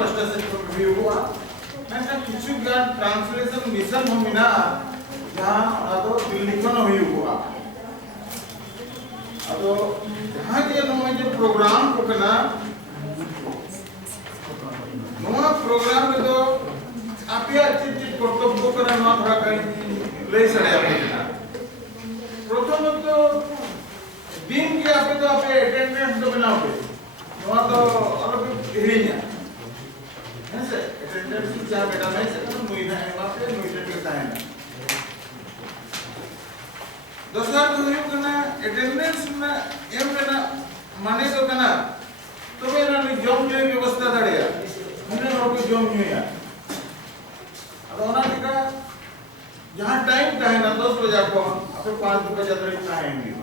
pasta se huwa mena kichu gan translation mission ho mina jahan ona do Delhi khon huwa ado jahan je no je program ko kana no program do apya chit kortobbo kana no thora kai lei sare apna prothomot दिन की आपे तो आपे attendance तो बनाओ पे वहाँ तो अलग ही नहीं है से अटेंडेंस की चाह बेटा मैं से तो मुझे ना है वहाँ पे मुझे करता है ना दोस्तों तो ये करना अटेंडेंस में ये करना माने तो करना तो मेरा नहीं जॉब जो व्यवस्था दाड़िया हमने और कोई जॉब नहीं है अब उन्हें देखा जहाँ टाइम का है ना 10 बजे को आपे 5 बजे तक टाइम नहीं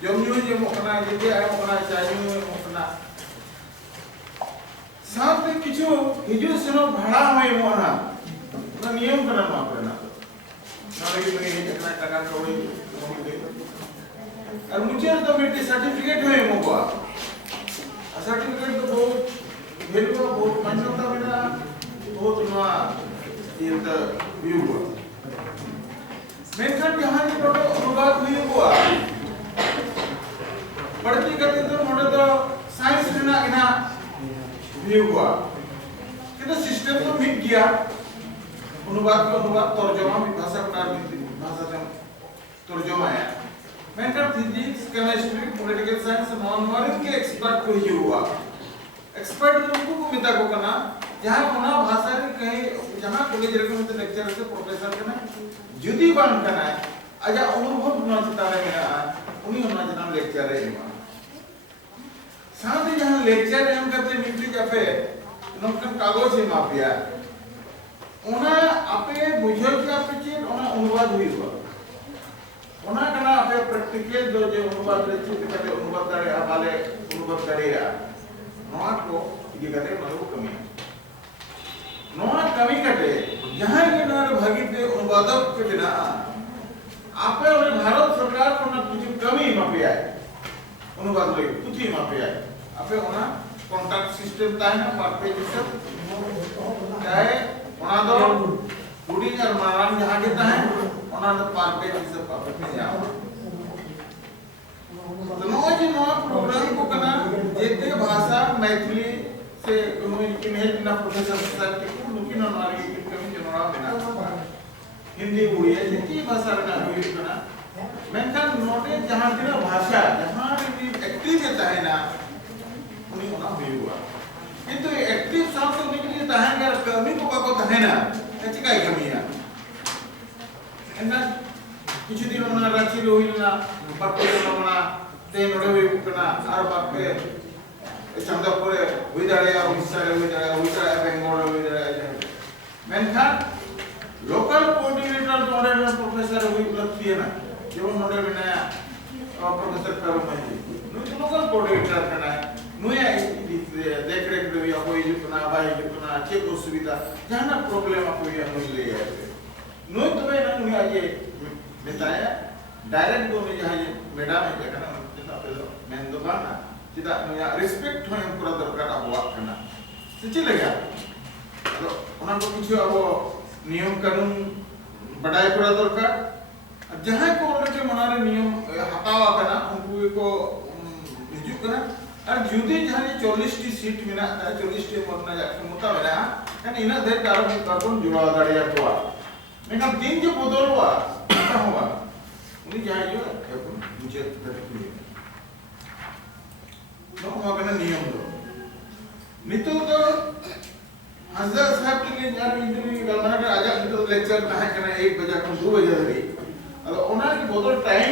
जमनु जे मोकना जे आय मोकना चाइनु मोकना साथ में किछु हिजु सनो भाड़ा होय मोना ना नियम करना मापना ना लगी में इतना टका कौड़ी और मुझे तो मेरे सर्टिफिकेट होय मोको सर्टिफिकेट तो बहुत भेलुआ बहुत मान्यता बिना बहुत ना ये तो व्यू मेनखान यहां के टोटो अनुवाद हुई हुआ पढ़ती करते तो मोटे तो साइंस में ना इना व्यू हुआ किंतु सिस्टम तो मिट गया अनुवाद तर्जुमा भाषा से तर्जुमा है मैं कर physics chemistry political science non marine के एक्सपर्ट को ही हुआ एक्सपर्ट उनको को मिता को करना जहां कोना भाषा रे कहीं जहां कॉलेज रे को लेक्चर से प्रोफेसर करना जुदी बान करना है आजा अनुभव न चितारे में उन्हीं होना जना लेक्चर रे साथ ही जहां लेक्चर हम करते मिट्टी जापे नमकन कागज से मापिया ओना आपे बुझल के आपे चीज ओना अनुवाद हुई हुआ ओना कना आपे प्रैक्टिकल दो जे अनुवाद रे चीज के अनुवाद करे वाले अनुवाद करेगा नोआ को ये कहते मतलब कमी नोआ कमी कटे जहां के नर भागीते अनुवादक के बिना आपे और भारत सरकार को ना कुछ कमी मापिया अनुवाद रे कुछ मापिया आपे ओना कॉन्ट्रैक्ट सिस्टम ता है ना पर सिस्टम काय ओना दो बुडी और माराम जहां के ता है ओना तो पर सिस्टम पर में जाओ तो नो प्रोग्राम को करना जेते भाषा मैथिली से इमेज ना प्रोफेसर सर के लुकिन नारी के कमी जनरा बिना हिंदी उड़िया जेती भाषा ना हुई करना मेनखान नोटे जहां दिन भाषा जहां भी एक्टिव रहता है ना उन्हीं होना भी हुआ किंतु एक्टिव शब्द निकली ताहन कर कमी को है ना ऐसी काय कमी है एना किछु दिन ना रांची रे होइना बापे ना ते नोडे वे कुना आर बापे चंद्रपुर हुई दाड़िया उड़ीसा रे हुई दाड़िया बेंगलोर रे हुई दाड़िया मेनखान लोकल कोऑर्डिनेटर नोडे प्रोफेसर हुई लगती है ना जो नोडे बिना प्रोफेसर करो मैं नु लोकल कोऑर्डिनेटर करना है नु या देख रेख रे या कोई जुकना भाई जुकना चेक सुविधा जहां ना प्रॉब्लम आपको ये हो ले है नु तो मैं नु आज बताया डायरेक्ट दो में जहां ये मैडम है देखना मैं तो बाना चिदा नु या रिस्पेक्ट हो हम पूरा दरकार अब वाक करना सच्ची लगा तो ओना को कुछ अब नियम कानून बढ़ाई पूरा दरकार जहां को ऑलरेडी मनारे नियम हटावा करना उनको को हिजु करना और जुदी जहां 40 टी सीट मिना 40 टी मतना जाके मुता मेना कन इना देर कार्बन जुड़ा गाड़िया को मेना दिन जो बदलवा क्या हुआ उनी जहां जो मुझे नो मगना नियम दो नितो तो हजार साहब के लिए यार इंटरव्यू गलना के आजा नितो लेक्चर कहां करना 1 बजे को 2 बजे तक अब ओना की बदल टाइम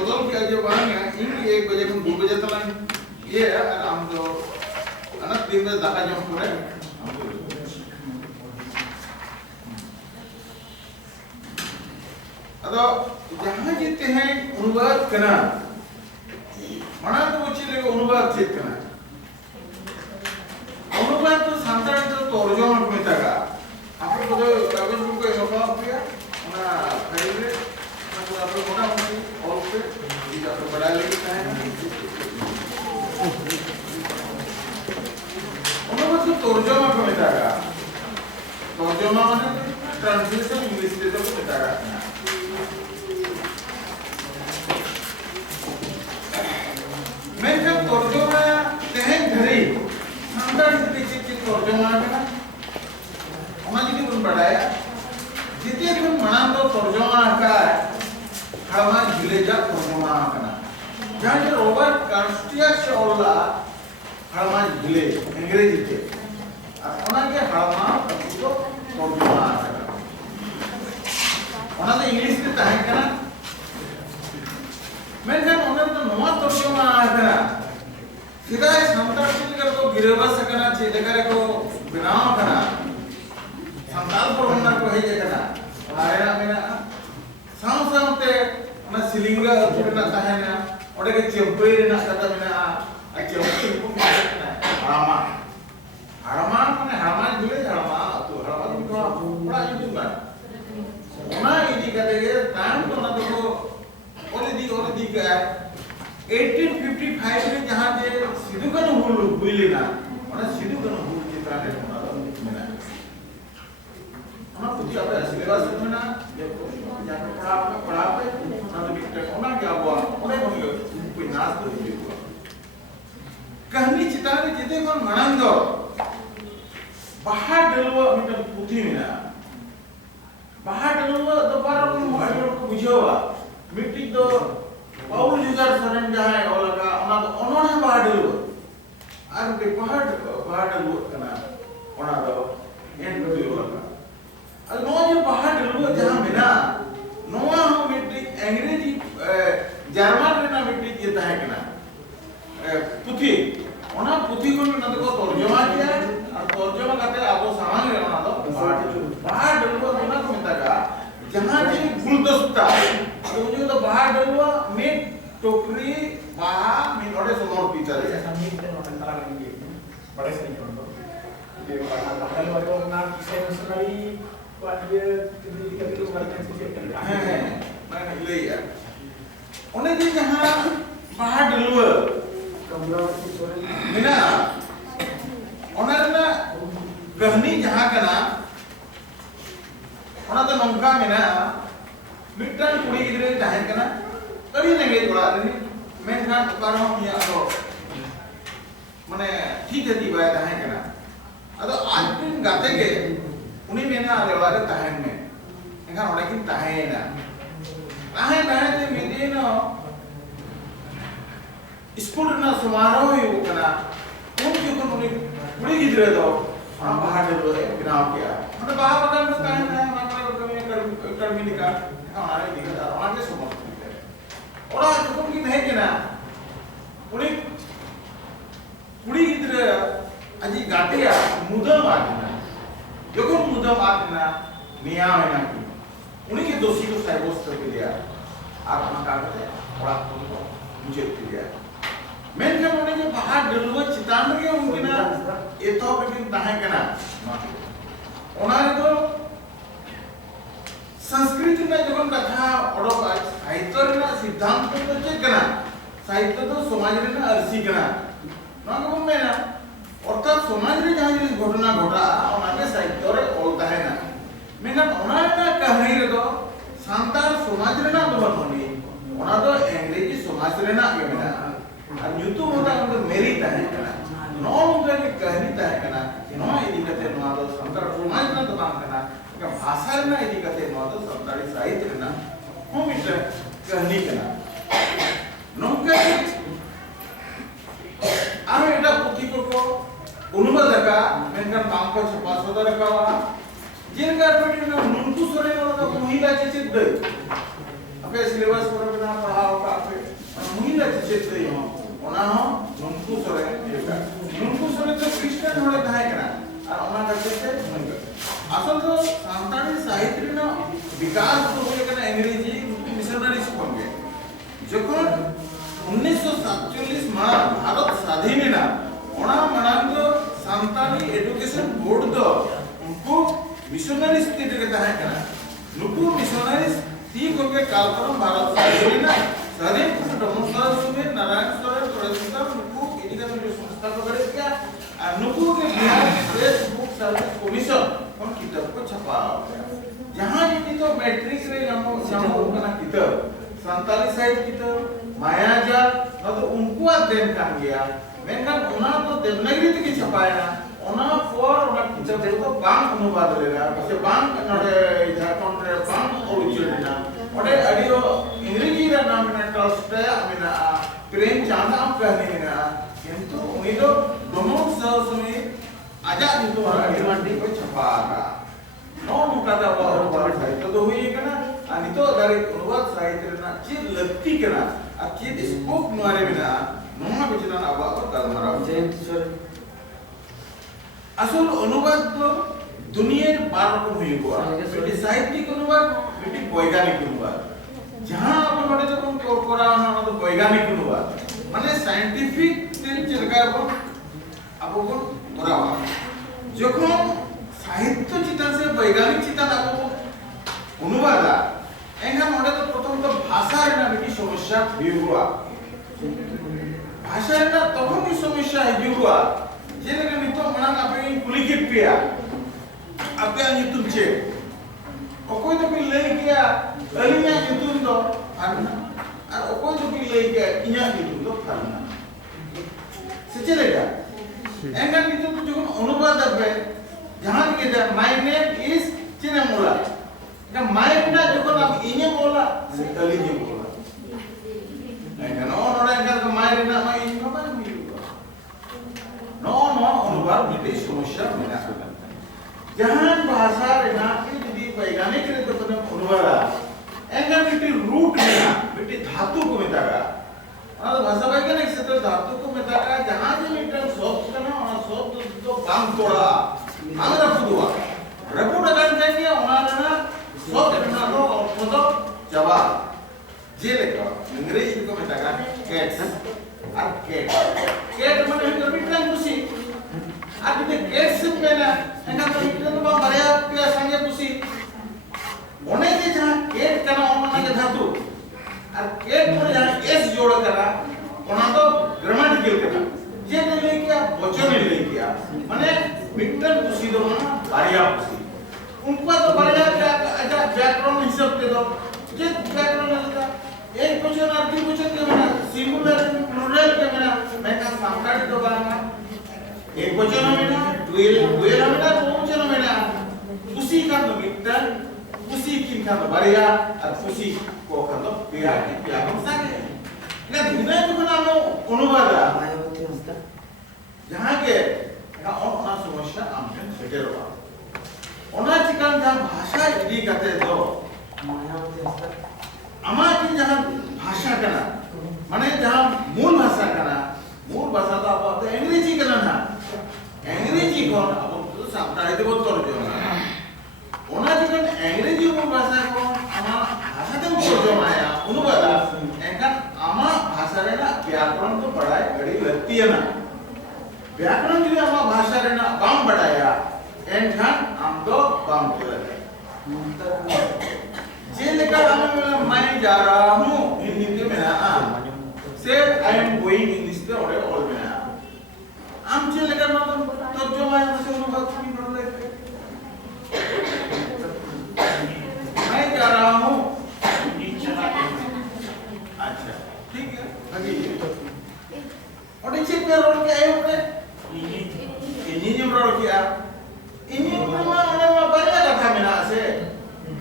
बदल के आज वांग इन 1 बजे को 2 बजे तक ये हम तो अनक दिन में दाका जम करे अदो जहां जीते हैं अनुवाद करना मना तो उचिले अनुवाद चेक करना अनुवाद तो सांताड़ी तो तर्जुमा को मितागा आपको तो कागज को एमपा किया ना फाइल रे ना आपको मोटा मोटी और पे ये आपको बड़ा लेके है अनुवाद तो तर्जुमा को मेटागा तर्जुमा माने ट्रांसलेशन इंग्लिश ते को मेटागा मेंशन तर्जुमा तेहें धरी संदर्भ से तर्जुमा का ओना जदि बन बढ़ाया जिते तुम मना तो तर्जुमा का हमा जिलेजा तर्जुमा का जहां जो रोबर्ट कास्टियस ओला हमा जिले अंग्रेजी के ओना के हमा तो तर्जुमा का ओना तो इंग्लिश में ताहे कना मेंशन ओना तो नवा तर्जुमा का सीधा संताल चिलकर को गिरवा सकना चिलकर को बनाव कना संताल पर होना को है जगना आया मेरा साउंड साउंडते ना सिलिंगा तुरना ताहेना ओडे के चेम्पेरी ना कता मेना आ चेम्पेरी को मेना हामा हामा माने हामा जुले हामा तो हामा को बड़ा युद्ध बा ओना इदी कते के टाइम तो ना तो ओले दी का 1855 में जहां जे सिद्धू हुल हुइले ना ओना सिद्धू हुल चित्राने ओना मेना ओना पुती आपे सिलेबस में ना जाके पढ़ा पे ना तो बिकटे ओना क्या हुआ ओने कोई नाच तो नहीं हुआ कहानी चित्राने जिते कोन मनांग दो बाहर डलवा मिटन पुती में ना बाहर डलवा तो बार को बुझावा मिट्टी तो पाउल जुगार सरन जहां ओलका ओना तो ओनोने बाहर डलवा आर के बाहर डलवा कना ओना तो एंड डलवा ओलका अल नो जो बाहर डलवा जहां मेना नोआ हो मिट्टी अंग्रेजी जर्मन रेना मिट्टी ये ताहे कना पुथी ओना पुथी को ना तो तर्जुमा किया और तर्जुमा करते आबो सामान रे ओना तो बाहर डलवा ओना को मितागा जहां जे गुलदस्ता तो मुझे तो बाहर डलवा में टोकरी बाहा में ओडे समोर पीछे रे समीप ते नोटन तरा लेंगे बड़े से नहीं ये बाहर वाले को ना किसे मसलाई dia ketika itu warna sisi mana ile ya one je jahan bahar dulu mina ona na gahni jahan kana ona to nongka mina mittan kuri gidre tahen kana tadi lenge thoda ni menkhan karo ya ado mane thik hati ba tahen kana ado aaj din gate ge उन्हीं में ना रेवारे ताहें में इनका उन्हें किन ताहें ना ते मेरे ना स्कूल ना समारोह ही वो कना उन जो कन उन्हें पूरी गिरे दो हम बाहर चलो बिना किया मतलब बाहर बगल में ताहें ना हमारा कर्मी निका हमारे दिखा आगे समझ और आज जो की नहीं किना उन्हें पूरी गिरे अजी गाते या मुद्दा मारना যখন মুদাম আতনা নিয়া হয় নাকি উনি কি দোষী को সাব্যস্ত করে दिया আর আমার কাছে বড় কোনো মুझे दिया मेन उन्हें जो बाहर डलवा चितान के उनके ना ये तो लेकिन ताहे कना ओनारे तो संस्कृत में जब कथा ओडो साहित्य ना सिद्धांत तो चेक कना साहित्य तो समाज रे ना अर्सी कना ना को में ना अर्थात समाज रे जहां जिस घटना घटा ओनाके साहित्य रे ओलता है ना मेना ओनाना कहानी रे तो सांतार समाज रे ना तो बनी ओना तो अंग्रेजी समाज रे ना के मेना और यूट्यूब होता है मेरी ताहे कना नो उनके की कहानी ताहे कना नो इदी कते नो तो सांतार समाज ना तो काम कना का भाषा ना इदी कते नो तो सांतारी साहित्य रे ना हो मिट कहानी कना नो के आरो एटा पुथी को अनुवाद का मेनका काम को छपा सदर का जिन कारपेट में नुनकु सोरे वाला महिला चित दे अपने सिलेबस पर बिना पढ़ाओ का पे महिला चित दे हो ओना हो नुनकु सोरे एका नुनकु सोरे तो क्रिश्चियन होले काहे करा और ओना का चित असल तो सांताली साहित्य ना विकास तो होले कना अंग्रेजी मिशनरीज बन गए যখন 1947 माह भारत स्वाधीन ना ओना मनांग सांताली एजुकेशन बोर्ड दो उनको मिशनरी स्टेट के ताहे कना नुकु मिशनरी ती को के कालक्रम भारत स्वाधीन ना स्वाधीन को डोमस्टर में नारायण सर प्रेसिडेंट नुकु एजुकेशन जो संस्था को करे क्या नुकु के Bihar service commission kon kitab ko छपा जहां ini तो मैट्रिक्स रे जामो kana kitab Santali साइड किताब मायाजाल ना तो उनको अध्ययन kan gaya मेंकन उना तो देवनागरी ते छपाया उना फॉर उना किताब तो बांग अनुवाद लेगा से बांग नडे झारखंड रे बांग ओरिजिनल ना ओडे अडियो अंग्रेजी रा नाम ना टॉल्स्टॉय अमिना प्रेमचंद am कहने ना किंतु उनी तो दोनों सर्स में आजा itu अडियो को छपागा नो kata अनुवाद साहित्य तो हुई कना अनितो dari अनुवाद साहित्य ना चीज लगती कना चीज स्कोप नुआरे बिना नोमा बिचना आवा को गालमारा असल अनुवाद तो दुनिया बार को हुई को बिटी साहित्यिक अनुवाद बिटी वैज्ञानिक अनुवाद जहां अपन बड़े तो कोन कोरा ना तो वैज्ञानिक अनुवाद माने साइंटिफिक तीन चिरकार को अब को कोरावा যখন সাহিত্য চিন্তান से वैज्ञानिक চিন্তান अब অনুবাদা এখানে ওটা তো প্রথমত ভাষার না কি সমস্যা বিহুয়া ভাষার না তখনই সমস্যা বিহুয়া যেটা নিতো মনে আপনি কুলিকিট পিয়া আপনি নিতুম চে অকই তো পি লই গিয়া আলিয়া নিতুম তো ফারনা আর অকই তো পি লই গিয়া ইয়া নিতুম তো ফারনা সেচেলেগা এখানে নিতো যখন অনুবাদ হবে जहां के माय नेम इज चिनेमोला का माय ना যখন আমি ইনে বলা সে কলিজি বলা এখানে ওরা এখানে মায় না মাই ইন বাবা মিলুবা নো অনুবাদ নিতে সমস্যা মেনা जहां भाषा রেনা কি যদি वैज्ञानिक रे तो অনুবাদ एंगल बिटी रूट में बिटी धातु को मेतागा और भाषा वैज्ञानिक से तो धातु को मेतागा जहां जे मीटर शब्द करना और शब्द तो बांग तोड़ा आंध्र फुदुआ रपूट अगर जाएंगे उन्होंने सब करना तो खुदो जवाब जे लेकर अंग्रेजी को मेतागा कैट्स और कैट माने हम कभी ट्राई कुसी आज भी कैट्स में ना एंगा तो इतना तो बड़े क्या संगे कुसी उन्हें जे जहाँ कैट करना उन्होंने के धातु और कैट पर जहाँ एस जोड़ करना उन्होंने तो ग्रामेटिकल करना जे ने ले किया वचन ने ले किया माने मिट्टन कुसी दो ना बारिया कुसी उनको तो बारिया क्या अच्छा व्याकरण हिसाब दे दो जे व्याकरण लगता एक क्वेश्चन और तीन क्वेश्चन के बना सिंगुलर प्लूरल के बना मैं का सामने दो बारना एक क्वेश्चन में ना डुएल में ना दो क्वेश्चन में ना कुसी का तो मिट्टन कुसी किन का तो बारिया और कुसी को का तो पिया के पिया हम सारे ना दुनिया जो बना लो अनुवादा जहाँ के ना और समस्या आमजन सेटेरवा ओना चिकन जहाँ भाषा इदी करते दो अमाची जहाँ भाषा करना माने जहाँ मूल भाषा तो अब तो अंग्रेजी करना ना अंग्रेजी कौन अब तो सामने तो बहुत तोड़ दिया ओना चिकन अंग्रेजी मूल भाषा को अमा भाषा तो तोड़ दिया माया उनुवादा एंकन अमा भाषा रे ना व्याकरण तो पढ़ाई बड़ी लगती है ना व्याकरण जो हमारा भाषा रे ना बाम बढ़ाया एंखान हम तो बाम किया जे लेकर मैं जा रहा हूँ हिंदी में ना से I am going in this पे और ऑल में ना हम जे लेकर ना तो जो मैं से उन बात की कर ले मैं जा रहा हूँ अच्छा ठीक है अभी और नीचे पे रोड के आए होते ini nyemrol kia ini rumah orang banyak kata mina se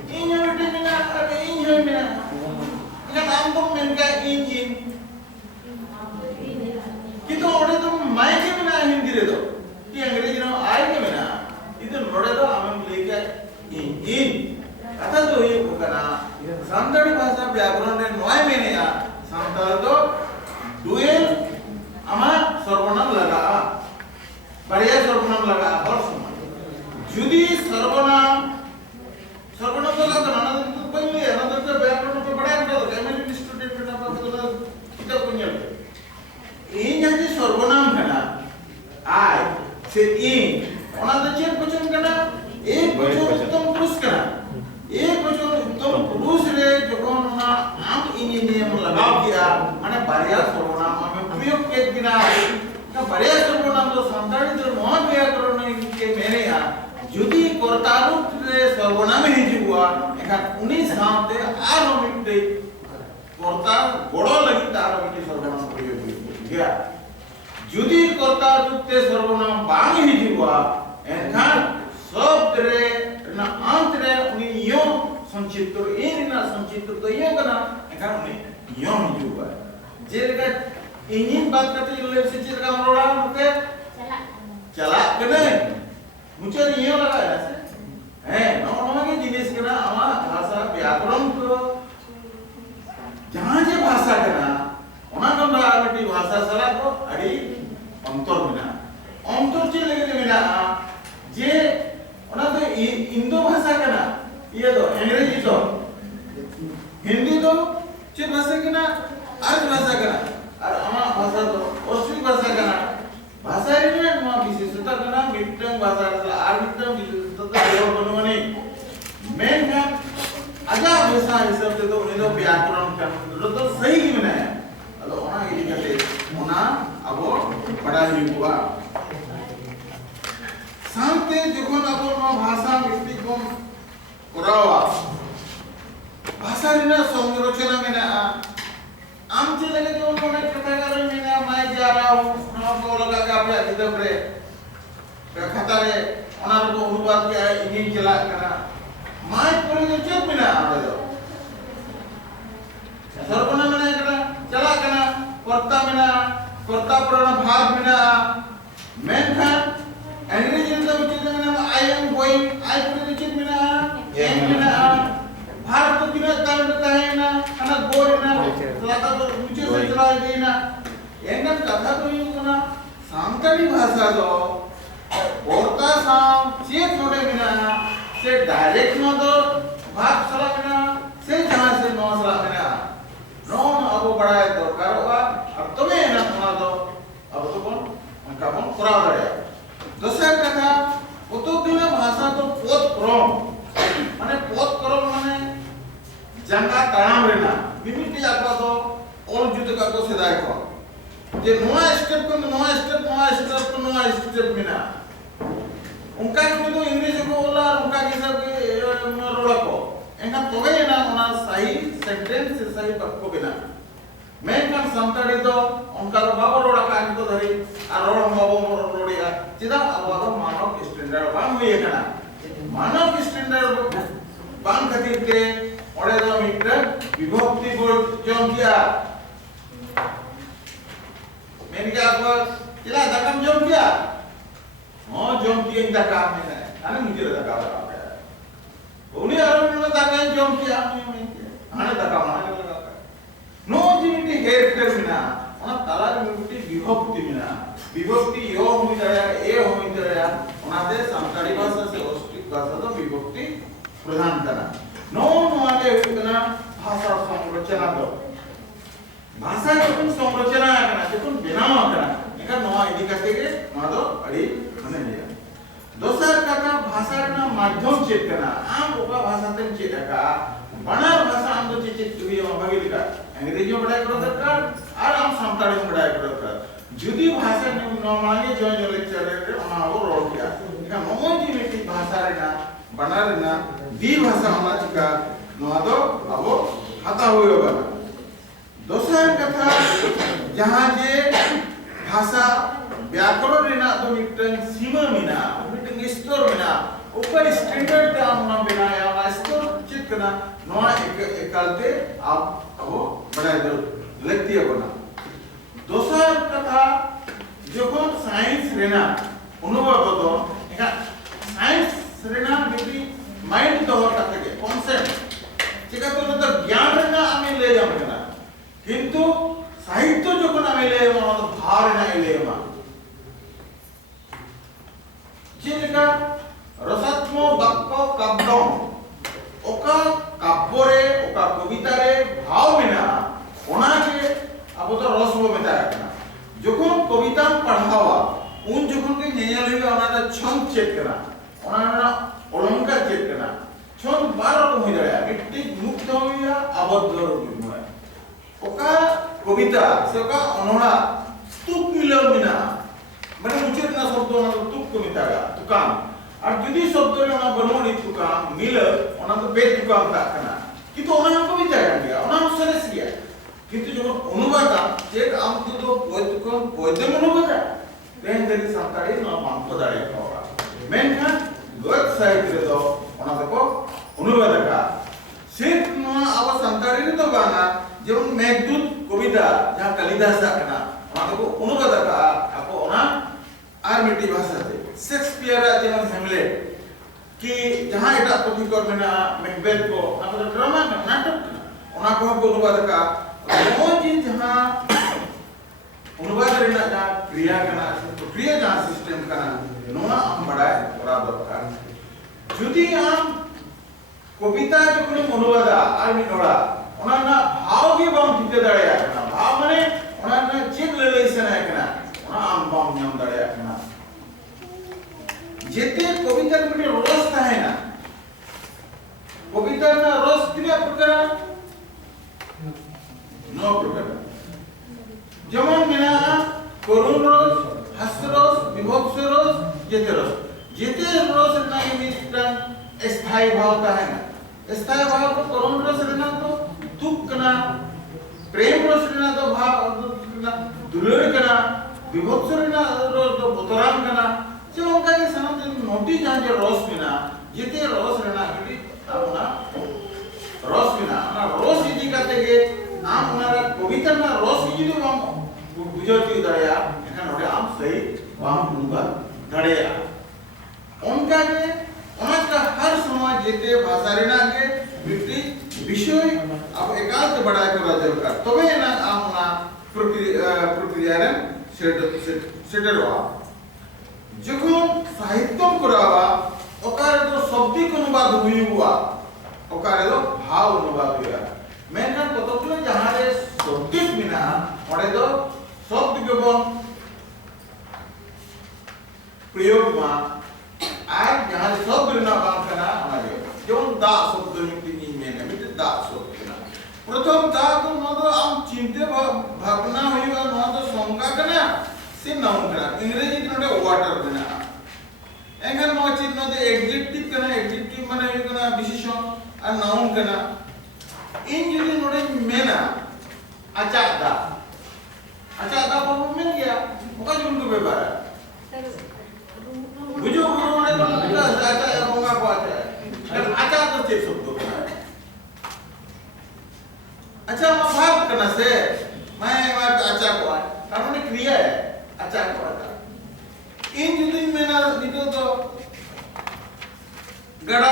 ini udah mina ada ini mina ini kampung menka ini kita orang itu main ke mina hindi re do कि अंग्रेजी ना आए के mina itu नोड़े तो आमन लेके ini kata तो ये वो करना सांताली भाषा व्याकरण ने नॉय में नहीं आ सांताल तो डुएल अमा सर्वनाम लगा बढ़िया सर्वनाम लगा और सुना जुदी सर्वनाम तो लगा ना तो पहले है ना तो व्याकरण पे बड़ा है तो एमएलटी स्टूडेंट पे ना तो किताब को नहीं इन जैसे सर्वनाम है ना आई से इन ओना तो चेक क्वेश्चन करना एक क्वेश्चन उत्तम पुरुष करना एक क्वेश्चन उत्तम पुरुष रे जो कौन ना आम इन नियम लगाओ किया माने बढ़िया सर्वनाम में प्रयोग के बिना का बढ़िया सर्वनाम तो संताड़ी तो नॉन व्याकरण के मेरे यहाँ सर्वनाम हिजुआ एखान उनी साथे आरो मिटे कर्ता गोड़ो लगी तारो मिटे सर्वनाम प्रयोग गया जुदी कर्ता जुते सर्वनाम बांग हिजुआ एखान शब्द रे ना अंत रे उनी यो संक्षिप्त इना संक्षिप्त तो यो कना एखान उनी यो हिजुआ जेलका इंगिन बात करते ले से चीज का मरोड़ा मते चला कने मुझे यो लगा है नॉर्मल के जिनिस कना आमा भाषा व्याकरण को जहां जे भाषा कना ओना कम आमिटी भाषा सला को अड़ी अंतर चे लेके मिना जे ओना तो इंदो भाषा कना ये तो अंग्रेजी तो हिंदी तो चे भाषा कना आर्य भाषा कना और आमा भाषा तो ऑस्ट्रिक भाषा कना भाषा रे नो विशेषता कना मिट्टम भाषा आर मिट्टम विशेषता देव बनवने मेन का आजा भाषा हिसाब से तो उन्हें तो व्याकरण का तो सही की बनाया तो ओना ये कहते ओना अब बड़ा ही हुआ शांति যখন अब भाषा मिस्टिक को करावा भाषा रे ना संरचना में ना आम चे लगे जो उन्होंने कथाकार में ना मैं जा रहा हूं ना को लगा का पे किताब रे खाता रे ओना को अनुवाद किया इन्हीं चला करा मैं कोई जो चेक में ना आ दो सर्वनाम में करा चला कना कर्ता में ना कर्ता पुराना भाग में ना मेनखान अंग्रेजी में तो चीज में ना आई एम गोइंग आई पुराना चीज में ना एम में ना भारत तो बिना काम करता है ना खाना गोर ना चलाता तो ऊंचे से चला गई ना एंगन कथा तो यूं ना सांकरी भाषा तो बोलता साम चेत होने बिना से डायरेक्ट न तो भाग चला बिना से जहां से नो चला बिना नो अब बड़ा है तो करोगा अब तुम्हें ना सुना दो अब तो कौन उनका कौन करा रहा है दूसरा कथा वो तो बिना भाषा तो पोत क्रम माने पोत क्रम माने जंगा ताम रेना बिमिटी आपा तो और जुते का को सेदाय को जे नोआ स्टेप मिना उनका के तो इंग्लिश को बोला उनका के सब के रोड़ा को एंगा तोगे ना ओना सही सेंटेंस से सही वाक्य बिना मैं का संतड़ी तो उनका तो बाबा रोड़ा का तो धरी आ रोड़ बाबा मोर रोड़िया चिदा अब तो मानव स्टैंडर्ड बांग हुई है मानव स्टैंडर्ड बांग खातिर के ओडे तो मित्र विभक्ति बोल जों किया मैंने क्या आपको चिदा दकम जों किया हां जों किया इंदा काम में है अने मुझे लगा रहा है उन्हें आरोप में दकम जों किया मैं आने दकम आने लगा नो जिमिटी हेयर कर बिना ओना ताला मिटी विभक्ति बिना विभक्ति यो होई दया ए होई दया ओना दे संताड़ी भाषा से ऑस्ट्रिक भाषा तो विभक्ति प्रदान करना नो आगे उतना भाषा संरचना दो भाषा जब संरचना करना जब बनाव करना एका नवा इदी करते के मादो अड़ी मने लिया दोसर कथा भाषा ना माध्यम चेक करना आम ओका भाषा ते चेक का बना भाषा हम तो चेक जुदी भागी लिखा अंग्रेजी में पढ़ाई करो दरकार और हम संताड़ी में पढ़ाई करो दरकार जुदी भाषा ने नॉर्मली जो लेक्चर रे ओना वो रोल किया एका नोमोजी मिटी भाषा रे ना बना रे ना दी भाषा होना चिका नोदो अबो हता हुए बना दोसर कथा जहां जे भाषा व्याकरण रेना तो मिटन सीमा मिना मिटन स्तर मिना ऊपर स्टैंडर्ड का हम बनाया ना स्तर चिकना नोआ एकलते आप अबो बनाए दो लगती है बना दोसर कथा যখন সায়েন্স রেনা অনুভব তো এটা সায়েন্স রেনা বিপি মাইন্ড দহটা থেকে কনসেপ্ট যেটা তো জ্ঞান রেনা আমি ले যাব না কিন্তু সাহিত্য যখন আমি ले যাব তো ভার না ले যাব যেটা রসাত্ম বাক্য কাব্য ওকা কাব্যরে ওকা কবিতারে ভাব মেনা ওনাকে अब तो रस वो में ताया करना जोखों कविता पढ़ावा उन जोखों के नेयल हुई उन्होंने छंद चेक करना उन्होंने अलंकार चेक करना छंद बार को हुई जाए मिट्टी मुक्त हुई या आबद्ध हुई है ओका कविता से ओका अनोड़ा स्तूप मिलो मिना मैंने मुझे ना शब्दों ना स्तूप कविता का तुकान और जुदी शब्द रे ओना बनोन इतुका मिल ओना तो बेतुका ता कना किंतु ओना को भी जाया गया ओना सरस गया किंतु जो अनुवाद जे आम तो पोयतुका पोयते अनुवाद तेन देरी सांताड़ी ना मांको दाड़े खावा मेनखान गत साहित्य रे दो ओना को अनुवाद का सिर्फ ना अब सांताड़ी रे तो बाना जेमन मेघदूत कविता जहां कालिदास कना ओना को अनुवाद का आपको ओना आर मिट्टी भाषा थे शेक्सपियर जेमन हेमलेट कि जहां एटा पुथिकर मेना मैकबेथ को ना तो ड्रामा में नाटक ओना को अनुवाद का मोजी जहां अनुवाद रेना का क्रिया कना प्रक्रिया जहां सिस्टम कना नोना हम बड़ाय करा दरकार जुदी आम कविता जखन अनुवाद आर मिनोड़ा ओना ना भाव के बम ठिके दाड़या कना भाव माने ओना ना चेक लेले सना कना ओना आम बम नाम दाड़या कना जेते कविता में रस है ना कविता ना रस किने प्रकार नौ प्रकार जेमन मेना करुण रस हास्य रस विभत्स रस जेते रस ना मिटा स्थायी भाव का है ना स्थायी भाव तो करुण रस लेना तो दुख कना प्रेम रस लेना तो भाव ना दुलर कना विभत्स लेना तो बोतराम कना जो उनका ये सनम नोटी जहां जो रस बिना जेते रस रहना कि अपना रस बिना ना रस यदि करते के आम हमारा कविता ना रस यदि हम बुझती दड़या एखन ओडे आम सही वाम बुगा दड़या उनका के अनाज का हर समाज जेते भाषा रहना के बिटी विषय अब एकांत बड़ा करा दरकार तबे ना आम ना प्रक्रिया रे सेटरवा যখন সাহিত্যম করাবা ওকারে তো শব্দিক অনুবাদ হইবা ওকারে তো ভাব অনুবাদ হইবা মেনখান কতগুলো যাহারে শব্দিক বিনা ওড়ে তো শব্দ কেবল প্রয়োগ মা আর যাহারে শব্দ বিনা বাংখানা আমারে যেমন দা শব্দ মিটি নি মেনে মিটি দা শব্দ না প্রথম দা তো নদ আম চিন্তে ভাবনা হইবা নদ সংজ্ঞা কেনা से नाउन करा अंग्रेजी नोडे वाटर देना एंगल नो चीज नो दे एडजेक्टिव कना एडजेक्टिव माने कना विशेषण और नाउन कना इन जुदी नोडे मेना अचादा बाबू मिल गया ओका जुन को व्यवहार बुझो नोडे तो आचा होगा को आचा तो चेक शब्द कना अच्छा मैं भाव कना से मैं आचा को कारण क्रिया है अच्छा कोता इन जुदी मेना नितो तो गड़ा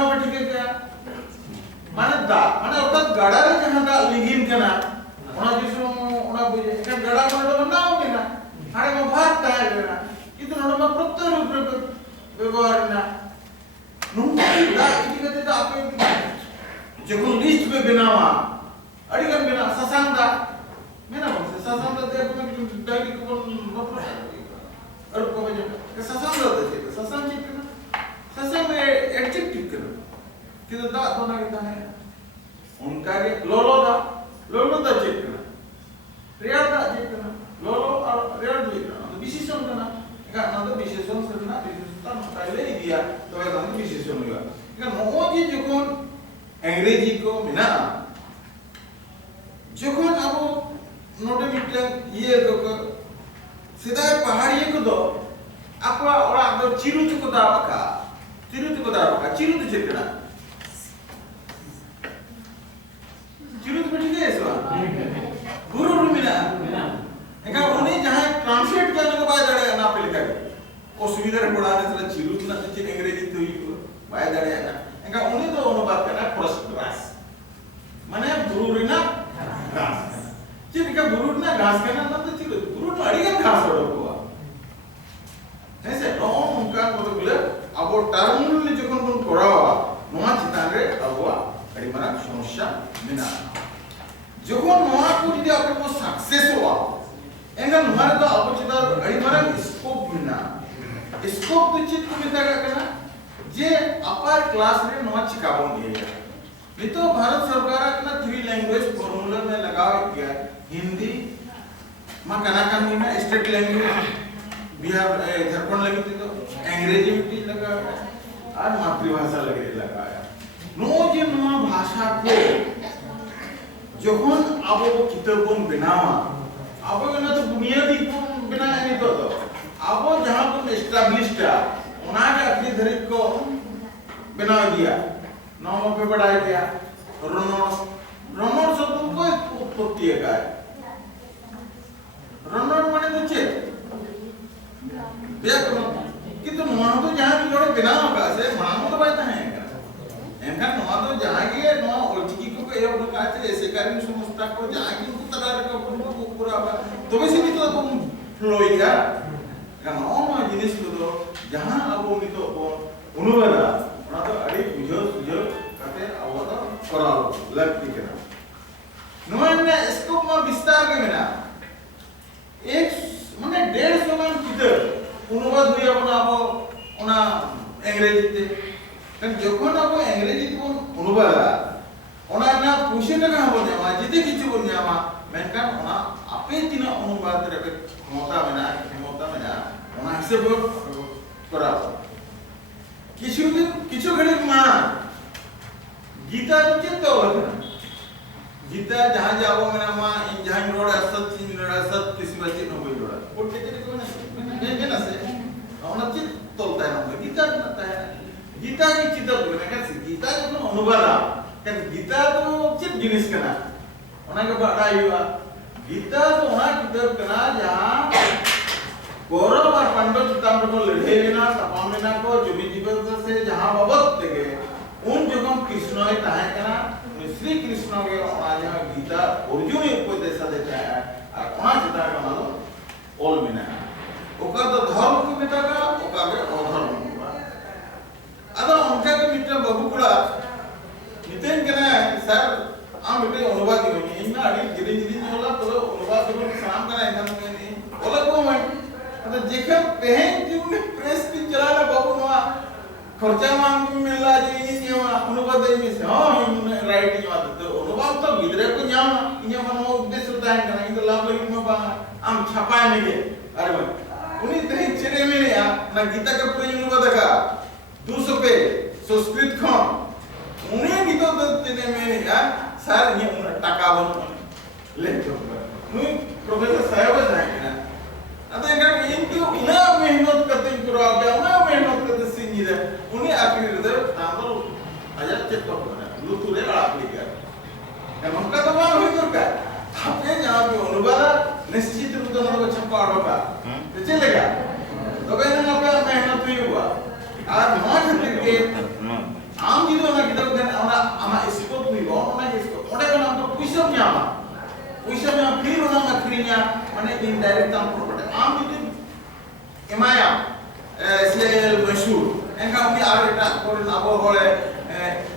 में ठीक है क्या माने ओता गड़ा रे जहां दा लिगिन कना ओना जिसो ओना बुझे का गड़ा में तो ना हो ना हारे में भाग ता है ना इतो नोड में प्रत्यय रूप व्यवहार ना नुंगा इति कते तो आपे जको लिस्ट पे बनावा अडिगन बिना ससांदा मेना बोलते ससांदा दे अपने डायरी को बफर और को बजे के ससांदा दे ससांग चित ना ससांग में एडजेक्टिव करना कि तो दा तो ना कितना है उनका रे लोलो दा चित करना रिया दा चित करना लोलो और रिया चित करना तो विशेषण करना का ना तो विशेषण करना विशेषता पहले ही दिया तो ये हम विशेषण हुआ का मोजी যখন अंग्रेजी को मिना যখন अब नोटे मिटन ये तो सीधा पहाड़ी को दो आपा और आप चिरु को दाबका चिरु तो चिकना चिरु तो ठीक है सो गुरु रुमिना एका उन्हें जहां ट्रांसलेट करने के बाद दड़े ना पे लिखा गया असुविधा रे पढ़ाने से चिरु ना चिन अंग्रेजी तो ही बाय दड़े ना एका उन्हें तो अनुवाद करना फर्स्ट क्लास माने गुरु रिना घास चिरका गुरु ना घास करना ना तो चिरु गुरु ना अड़िगन घास ओडोवा ऐसे नो उनका मतलब बोले अब टर्मिनल যখন কোন পড়াওয়া নোয়া চিতারে আবুয়া আড়ি মারা সমস্যা বিনা যখন নোয়া কো যদি আপনি সাকসেস হওয়া एंगल हमारे तो अपोचिता अड़िमारा स्कोप मिलना स्कोप तो चित को मिलता क्या जे अपर क्लास रे नोच चिकाबों दिया ये तो भारत सरकार अपना 3 लैंग्वेज फॉर्मूला में लगाया गया हिंदी मां कनाकन में स्टेट लैंग्वेज बिहार झारखंड लगी थी तो अंग्रेजी मिट्टी लगाया और मातृभाषा लगे लगाया नो जे नवा भाषा को जोखन अब किताब बन बनावा अब ना तो बुनियादी को बना नहीं तो अब जहां को एस्टैब्लिश्ड उना के अपनी धरित को बना दिया नाम पे बढ़ाया गया रनर शब्द को उत्पत्ति है रनर माने तो चे व्याकरण किंतु नवा तो जहां की जोड़े बिना होगा से मानो तो बात है एनका नवा तो जहां की नवा ओलचिकी को ये उनका है ऐसे कारण समझता को जहां की उनको तगार का पूरा तो वैसे भी तो फ्लो या kan ono jenis itu jangan abu itu unubara ona to adi bujo kate abu to koral lagti kena nuanne scope ma bistar ke mena ek mane 150 man kitab unubad huya bona abu ona अंग्रेजी te kan jokhon abu अंग्रेजी te unubara ona na pushe ta ka hobo nyama jite kichu bon nyama menkan ona ape tina unubad rebe mota mena ona हिसाब करा किछु घड़ी मा गीता तो चित्त होता गीता जहां जाओ मेरा मां इन जहां रोड असत किसी बच्चे न कोई रोड और टीचर को ने ना से ona चित्त तोलता है ना गीता बताता है गीता की चित्त बोलने का गीता जो अनुवाद kan गीता तो चित्त जिनिस करना ona के बड़ा युवा गीता तो ona किताब करना जहां कौरव और पांडव चित्ताम्बर को लड़े लेना तपामेना को जुमी जीवन से जहां बाबत देगे उन जगह कृष्ण है ताहे करना श्री कृष्ण के आज गीता अर्जुन उपदेश देता है और वहां चिता का मानो ओल मिना ओका तो धर्म को मिटा का ओका के अधर्म को अदा उनका के मित्र बाबूकुड़ा नितेन करना सर आम बेटे अनुवाद दिनो इना अड़ी जिरी होला तो अनुवाद दिनो साम करना एकदम नहीं ओला को मैं तो जेकर पहन जो प्रेस की चलाना बाबू नवा खर्चा मांग मिलला जे ये अनुवाद में से हां राइट जो तो अनुवाद तो गिदरे को न्याम इने मन उद्देश्य होता है ना इधर लाभ लगी में बा आम छापा नहीं के अरे भाई उन्हीं तरह चले में ना गीता का पूरा अनुवाद का 200 पे संस्कृत खन उन्हें गीता तो तेने में या सर ये टाका बन ले तो मुई प्रोफेसर साहब जाएंगे ना आता है इनकी इना मेहनत करते पूरा क्या ना मेहनत करते सीनी दे उन्हें आखिर दे नामर आजा चेक करना लुतुरे आखिर कर क्या उनका तो वहां हुई तो क्या आपने जहां पे अनुवाद निश्चित रूप से ना छपा होगा तो चलेगा तो कहने ना पे मेहनत हुई हुआ आज नॉट के आम जीरो ना किताब देन आना आमा इसको भी वो ना इसको थोड़े को ना तो पैसा में आमा फिर ना मखरिया माने इनडायरेक्ट काम प्रोडक्ट आम जीरो एमाया सीएल मशहूर एंका उन्हें आरेटा कोई नाबो होले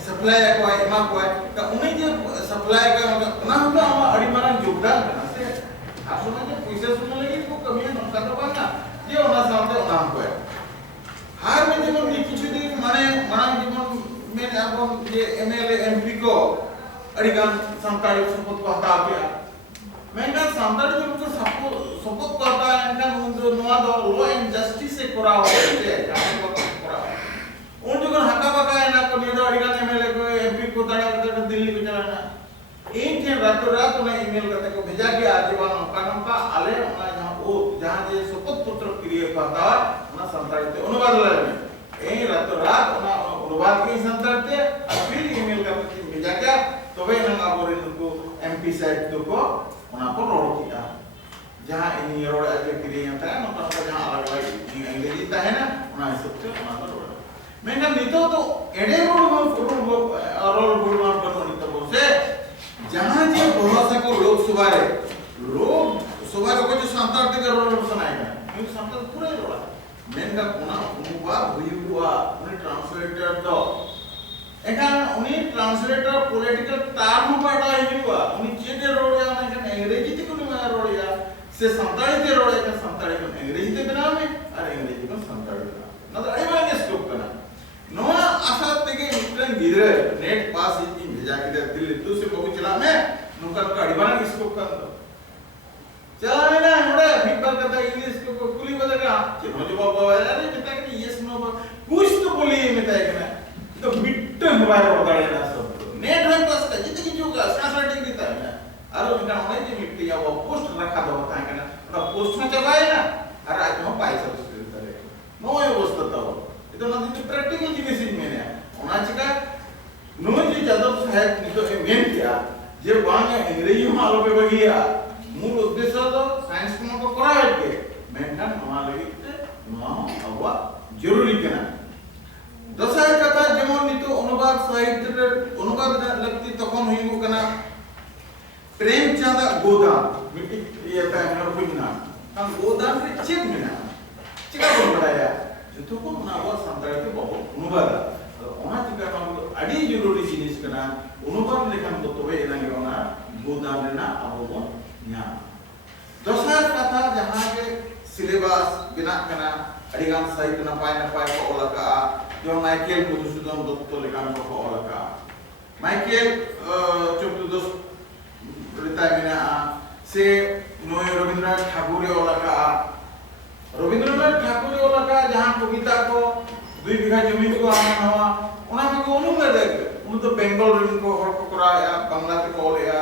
सप्लाई को एमा को का उन्हें जो सप्लाई का ना हम आमा अड़ी मारा योगदान करना से आसुना के पैसा सुनने लगी को कमी है नका तो बाना ये ओना सामने नाम को है हार में जीवन किछु दिन माने माना जीवन में अब ये एमएलए एमपी को अड़िगान संताड़ी संपत्ति को हटा दिया मैं का संताड़ी जो को संपत्ति को हटा इनका नवा दो लॉ एंड जस्टिस से करा हो है उन जो हका बका है ना को निदो अड़िगान एमएलए को एमपी को तड़ा दिल्ली को चलाना एक के रातों रात उन्हें ईमेल करते को भेजा के आजीवन का आले उन्हें जहां ये संपत्ति पुत्र क्रिया करता ना संताड़ी ते अनुवाद लगे ए रातों रात ना अनुवाद के संताड़ते फिर ईमेल करके भेजा क्या तो वे ना आबोरे को एमपी साइड तो को उना को रोड किया जहां इन रोड आके क्रिया था ना तो जहां अलग अलग अंग्रेजी था है ना उना सब से उना रोड मैं ना नितो तो एडे रोड में रोड बुलवान बनोनी तो से जहां जे भरोसा को लोग सुबह को जो संताड़ के रोड सुनाएगा क्योंकि संताड़ पूरा रोड मेन का कोना अनुवाद हुआ उन्हें ट्रांसलेटर तो एका उन्हें ट्रांसलेटर पॉलिटिकल टर्म पढ़ा ही हुआ उन्हें चेते रोड या उन्हें अंग्रेजी ते कोनी में रोड या से संताड़ी ते रोड का संताड़ी में अंग्रेजी ते बना में और अंग्रेजी में संताड़ी बना ना तो आई वाले स्टॉप करना नोआ आशा ते के मित्रन गिरे नेट पास ही भेजा के दिल्ली तो से बहुत चला मैं नुका का अड़िबान स्टॉप कर दो चला ना हमरे भीतर का इंग्लिश को कुली बदल बाय रोड दाड़ेना सब नेट होय पास का जिते की जोगा ट्रांसलेटिंग दिता है आरो इनका होने जे मिट्टी या वो पोस्ट रखा दो होता है ना तो पोस्ट में चबाए ना अरे आज हम पाई सब करे नो ये वस्तु तो itu nanti practical जिनिस में है ओना चिका नो जी जादव साहेब नितो मेन किया जे वांग अंग्रेजी में आलो पे बगिया मूल उद्देश्य तो साइंस को करावे के मेनखान नवा लगी नवा अवा जरूरी केना दसाय कथा जेमन नितो अनुवाद साहित्य अनुवाद लगती तखन होइगो कना प्रेमचंद गोदान मिट्टी ये पैनल बिना हम गोदान रे चेक बिना चिका बोल बड़ाया जो को ना वो संताय के बहुत अनुवाद ओना चिका हम अडी जरूरी जिनिस कना अनुवाद लेखन तो तोबे एनागे ओना गोदान रेना अबो न्या दसाय कथा जहां के सिलेबस बिना कना अडिगान साहित्य नपाय को ओलका जो माइकेल मधुसूदन दत्त लेखान को ओलका माइकेल चतुर्दश रिताय मेना से नोय रविंद्रनाथ ठाकुर ओलका रविंद्रनाथ ठाकुर ओलका जहां कविता को 2 बीघा जमीन को आना हवा ओना में को अनुवाद है उन तो बंगाल रविन को हर को कराया बांग्ला के कोलया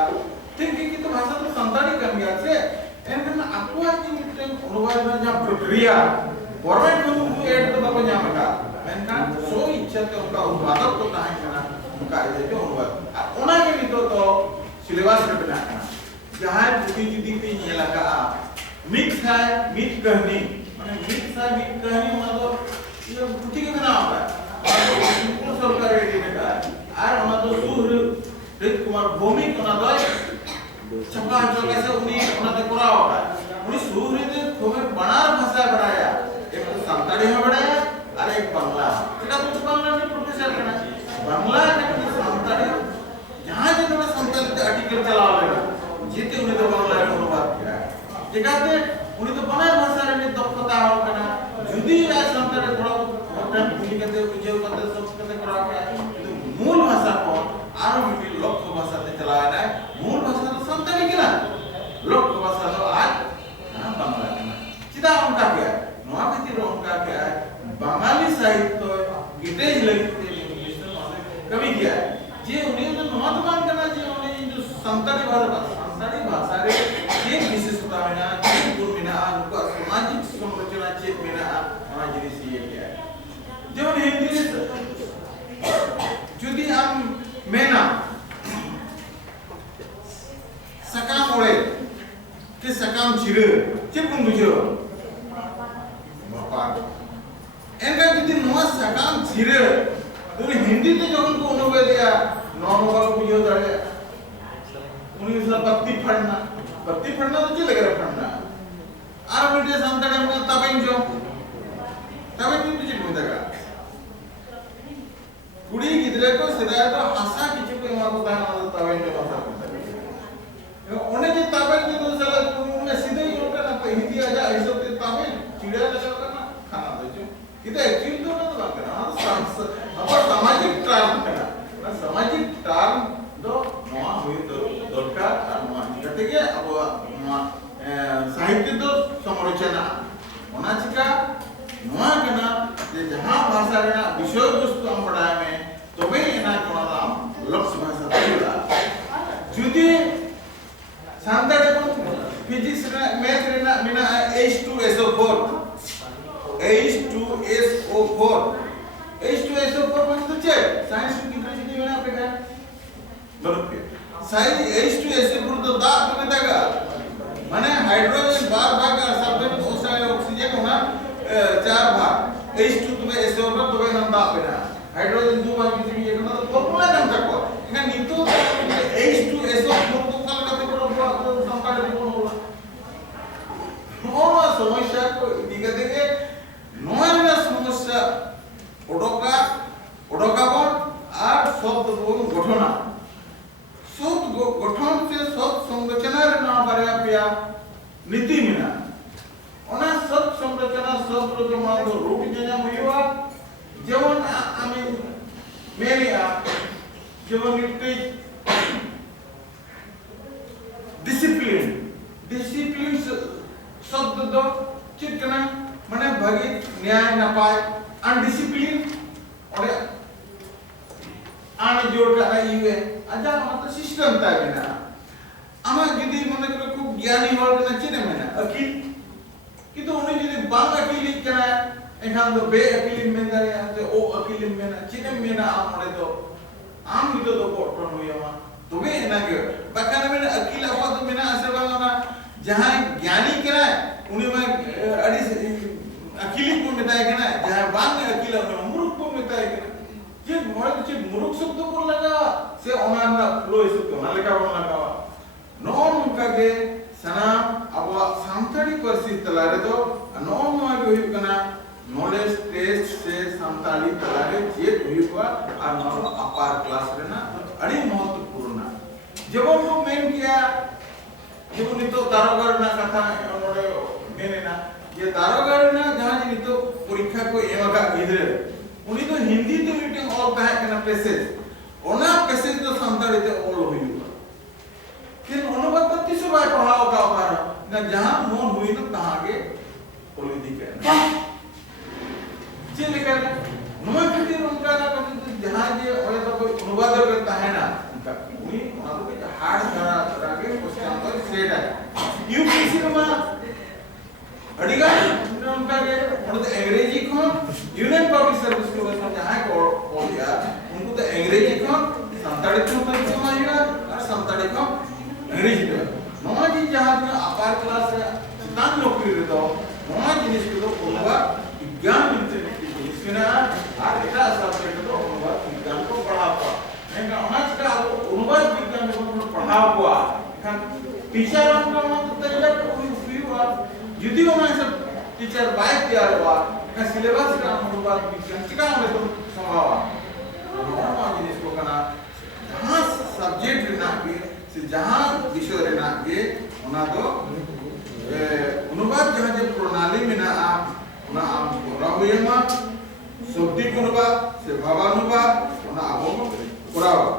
ठीक की तो भाषा तो संताड़ी कर गया से एनकन आपवा की मिटन अनुवाद में जहां प्रक्रिया गवर्नमेंट को एड तो बाको न्यामका मेनखान सो इच्छा तो उनका उत्पादक तो ताहे कना उनका ये तो अनुवाद ओना के भी तो सिलेबस रे बना जहां जुदी पे ये लगा मिक्स है मिट कहनी माने मिक्स है मिट कहनी मतलब ये बुटी के बना हुआ है सिंपल सरकार रेडी में का और ओना तो सुर रित कुमार भौमिक ओना दो छपा जो कैसे उन्हीं ओना ते करा होगा उन्हीं सुर रित तुम्हें बनार भाषा बढ़ाया एक तो संताड़ी में बढ़ाया और एक बांग्ला तेरा कुछ बांग्ला में प्रोफेसर करना बांग्ला ने संताड़ी जहां जिन्होंने संताड़ी के आर्टिकल चला लेगा जीते उन्हें तो बांग्ला में अनुवाद किया जगहते उन्हें तो बनार भाषा रे दक्षता हो करना जुदी या संताड़ी थोड़ा मोटा भूल के उजे करते सब करते करा के मूल भाषा को आरो मिट्टी लोक भाषा से चलाया है मूल भाषा तो संताड़ी की ना लोक भाषा तो आज बांग्ला की सीधा उनका क्या नवा खातिर उनका क्या है बंगाली साहित्य गिटेज लगते कभी किया है जे उन्हें तो नवा दुकान करना चाहिए उन्हें जो संताड़ी भाषा रे ये विशेषता है ना ये गुण में ना उनका सामाजिक संरचना चेत में ना हमारा जिनिस ये क्या है जो हिंदी जुदी हम मेना सकाम ओळे के सकाम चिरे चेप बुझो एनका जुदी नवा सकाम चिरे तो हिंदी ते जखन को अनुवाद दिया नॉर्मल को बुझो दाड़े उन्हीं से पत्ती फड़ना तो चले गए फड़ना आर मिटे संताड़ी में तबें जो तुझे बुझेगा कुड़ी गिदरे को सिदाय तो हंसा किसी को इमाम को दाना तबें जो भाषा करता उन्हें जो तबें जो साला उन्हें सीधे ही होता ना हिंदी आ जाए ऐसे तो तबें चिड़िया लगा करना खाना दो जो किधर एक्चुअली तो ना बात करना अब सामाजिक टर्म करना सामाजिक टर्म दो नवा हुई तो दरकार नवा कहते के अब साहित्य तो संरचना होना चाहिए नवा करना जे जहां भाषा रे ना विषय वस्तु हम पढ़ाए में तो वे ना कोना नाम लक्ष्य भाषा तैयार जुदी सांताड़े को फिजिक्स रे मैथ रे ना मिना H2SO4 मतलब तो चेक साइंस की इंटरेस्ट में ना पे बरोबर साइंस H2SO4 तो दाब में देगा माने हाइड्रोजन बार का शब्द में ओसाय ऑक्सीजन होना 4 भाग H2 तो SO4 तो हम दाब पे ना हाइड्रोजन 2 भाग किसी भी एक ना तो फॉर्मूला कम तक इनका नीतो H2SO4 को कल करते पड़ो संकाट को होना समस्या को दिखा देंगे नोएना समस्या ओडोका बोल और शब्द बोल गठना शब्द गठन से शब्द संरचना रे ना बारे पिया नीति मिना ओना शब्द संरचना शब्द रो मा दो रूप जेना हुआ जेवन आमी मेरी जेवन नीति डिसिप्लिन शब्द दो चिकना माने भागी न्याय नपाय अनडिसिप्लिन और आने जोड़ का ये आजा मतलब सिस्टम ता बिना आमा यदि मन को खूब ज्ञानी होल ना चिने में ना अकील कि तो उन्हें यदि बांग अकील करना एखान तो बे अकील में ना या तो ओ अकील में ना चिने में ना आम तो आम itu तो पोर्टन हुई हमारा तो भी ना क्यों बकाने में अकील apa तो बिना ऐसे बांग ना जहाँ ज्ञानी करा उन्हें मैं अड़ी अकीली को मिटाए के ना जहाँ बांग अकील उन्हें मुरुक को मिटाए के ना ये मोड़े तो चीज़ मुरुक शब्द को लगा से ओनाना लो इस शब्द ना लेकर वो लगा नॉन उनका के सनाम अब सांताड़ी परिस्थिति तलारे तो नॉन वहाँ के हुई कना नॉलेज टेस्ट से सांताड़ी तलारे जेट हुई हुआ और नॉन अपार क्लास रहना अड़ी महत्वपूर्ण जब वो मेन किया जब उन्हें तो दारोगार ना कथा उन्होंने मेने ना ये दारोगार ना जहाँ जिन्हें तो परीक्षा को एवं का इधर उन्हें तो हिंदी तो मीटिंग और कहा है कि पैसेज ओना पैसेज तो सांताड़ी ते ऑल हुई हुआ कि उन्होंने बत्ती सौ बार पढ़ाओ का उपारा ना जहाँ मोन हुई तो तहाँ के पॉलिटिक है जी लेकर नॉन फिर उनका ना कभी जहाँ ये और तो कोई अनुवाद करता है ना उनका उन्हीं उन्होंने कोई हार्ड करा के उसके अंदर सेट है यूपीएससी में अड़िगा उनका के उन्होंने तो अंग्रेजी को यूनियन पब्लिक सर्विस को उसमें जहाँ को बोलिया उनको तो अंग्रेजी को संताड़ी को तो समझिएगा और संताड़ी को अंग्रेजी को नॉन जी जहाँ पे अपार क्लास है सिद्धांत नौकरी रहता हो नॉन जी जिसको तो उनका विज्ञान मिलते हैं इसके ना आज इतना सब्जेक्ट तो उनका विज्ञान को पढ़ाता है ना उन्हें इसका उनका विज्ञान को पढ़ा हुआ kan टीचर उनका मतलब तरीका कोई फ्री हुआ यदि उन्हें सब टीचर बाइक तैयार हुआ का सिलेबस का अनुवाद विज्ञान का हमें तो संभावा नॉर्मल जिनिस को करना जहाँ सब्जेक्ट रहना के से जहाँ विषय रहना के उन्हें तो अनुवाद जहाँ जब प्रणाली में ना आप उन्हें आप पूरा हुए माँ शब्दिक अनुवाद से भावानुवाद उन्हें आप पूरा हुआ